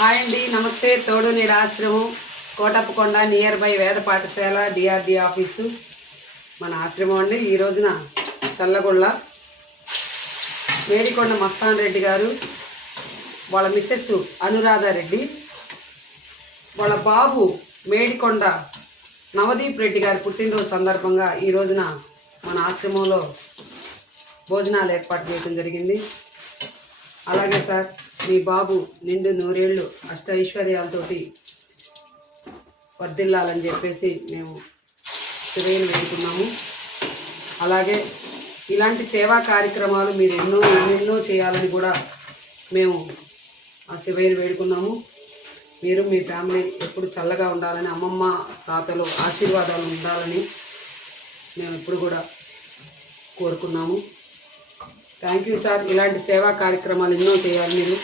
Hi అండి నమస్తే. తోడు ఆశ్రమం కోటప్పకొండ నియర్ బై వేద పాఠశాల డిఆర్డి ఆఫీసు మన ఆశ్రమం అండి. ఈ రోజున చల్లగొళ్ళ మేడికొండ మస్తాన్ రెడ్డి గారు వాళ్ళ మిస్సెస్ అనురాధ రెడ్డి వాళ్ళ బాబు మేడికొండ నవదీప్ రెడ్డి గారి పుట్టినరోజు సందర్భంగా ఈ రోజున మన ఆశ్రమంలో భోజనాలు ఏర్పాటు చేయడం జరిగింది. అలాగే సార్ మీ బాబు నిండు నూరేళ్ళు అష్ట ఐశ్వర్యాలతోటి వర్ధిల్లాలని చెప్పేసి మేము శివయ్యను వేడుకున్నాము. అలాగే ఇలాంటి సేవా కార్యక్రమాలు మీరు ఎన్నో ఎన్నెన్నో చేయాలని కూడా మేము ఆ శివయ్యను వేడుకున్నాము. మీరు మీ ఫ్యామిలీ ఎప్పుడు చల్లగా ఉండాలని అమ్మమ్మ తాతలు ఆశీర్వాదాలు ఉండాలని మేము ఎప్పుడు కూడా కోరుకున్నాము. Thank you sir. ఇలాంటి సేవా కార్యక్రమాలు ఎన్నో చేయాలి మీరు.